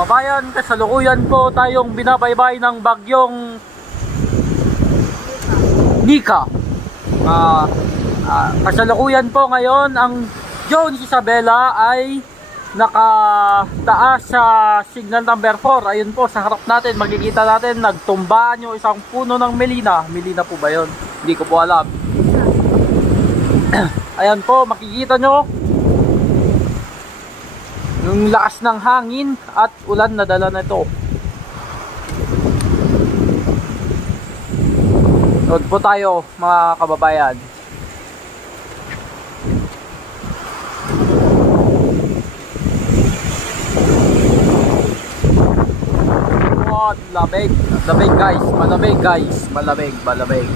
kababayan, kasalukuyan po tayong binabaybay ng bagyong Nika. Kasalukuyan po ngayon ang Jones Isabela ay nakataas sa signal number 4. Ayun po sa harap natin, makikita natin nagtumbaan yung isang puno ng melina. Melina po ba yun? Hindi ko po alam. Ayan po, makikita nyo yung lakas ng hangin at ulan na dala na ito. Doon po tayo mga kababayan. Oh, lamig. Lamig guys, malamig guys. Malamig, malamig.